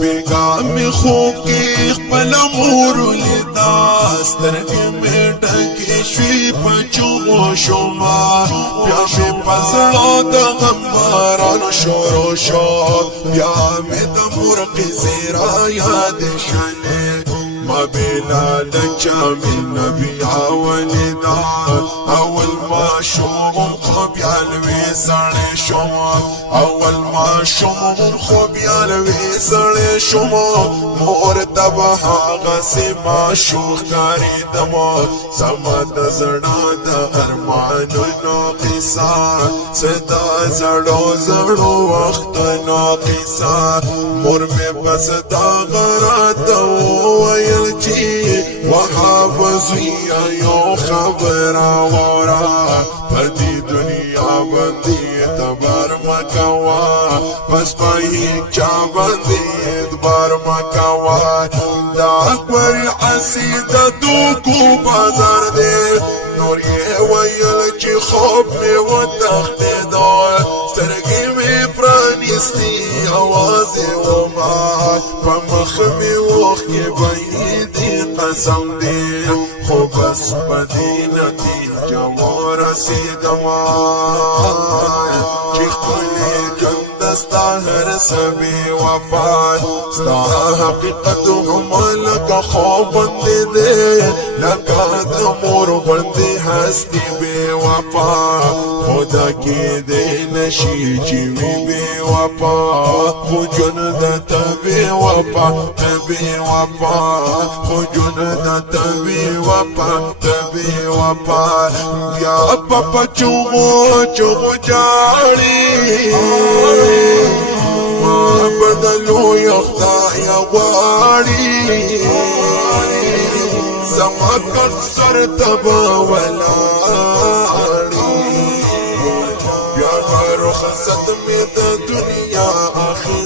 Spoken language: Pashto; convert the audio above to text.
بیگا می خوب کی خپل مور لیدا سترګې می ډکې شوې پچو شوما بیا می پسړو د غمارانو شورو شو بیا می د مور قصې را یاد شولې ما بلا لچا من نبي ولدا اول ما شوم خوب يالوي سړې شوم اول ما شوم خوب يالوي سړې شوم مور تبه هغه سما شوخ کاری دمو سما د زړه د ارمانونو قصه صدا زړو وخت نو قصه مور مې بس دا غرات وای وحافظي يو خبر ورا پدی دنیا بندی تبار مکوا بس پای چا بندی ادبار مکوا دا اکبر عصیدتو کو بازار دے نور یہ ویل چی خوب میں و تخت دو سترگی میں پرانستی آواز و ما پمخ میں وخی بایدی قسم دی خو بس بدی نتیجه ورسیدما چی خپلی جند ستا هر سبی وفات ستا حقیقت هم لکا خواب بندی دی لکا دمور بندی هستی بی وفا خدا کی دی نشی چیوی بی وفا خو جند تبی وفا تبی وفا خو جند تبی وفا تبی وفا یا پاپا چوغو جاڑی ما بدلو یخدای واری زما کر سر تبا ولاری بیا رخصت می د دنیا آخر